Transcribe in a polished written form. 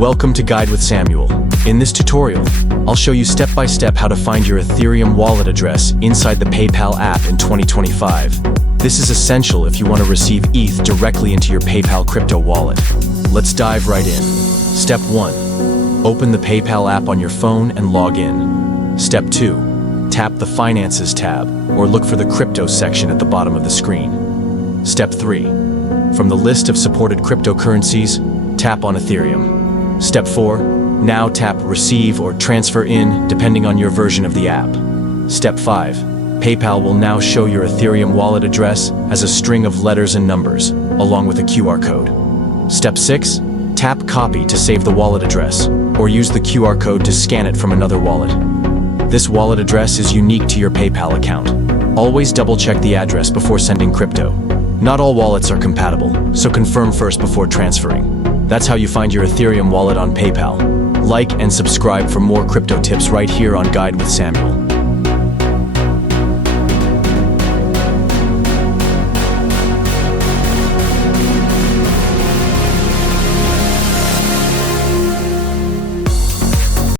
Welcome to Guide with Samuel. In this tutorial, I'll show you step-by-step how to find your Ethereum wallet address inside the PayPal app in 2025. This is essential if you want to receive ETH directly into your PayPal crypto wallet. Let's dive right in. Step 1. Open the PayPal app on your phone and log in. Step 2. Tap the Finances tab or look for the Crypto section at the bottom of the screen. Step 3. From the list of supported cryptocurrencies, tap on Ethereum. Step 4. Now tap Receive or Transfer in, depending on your version of the app. Step 5. PayPal will now show your Ethereum wallet address as a string of letters and numbers, along with a QR code. Step 6. Tap Copy to save the wallet address, or use the QR code to scan it from another wallet. This wallet address is unique to your PayPal account. Always double-check the address before sending crypto. Not all wallets are compatible, so confirm first before transferring. That's how you find your Ethereum wallet on PayPal. Like and subscribe for more crypto tips right here on Guide with Samuel.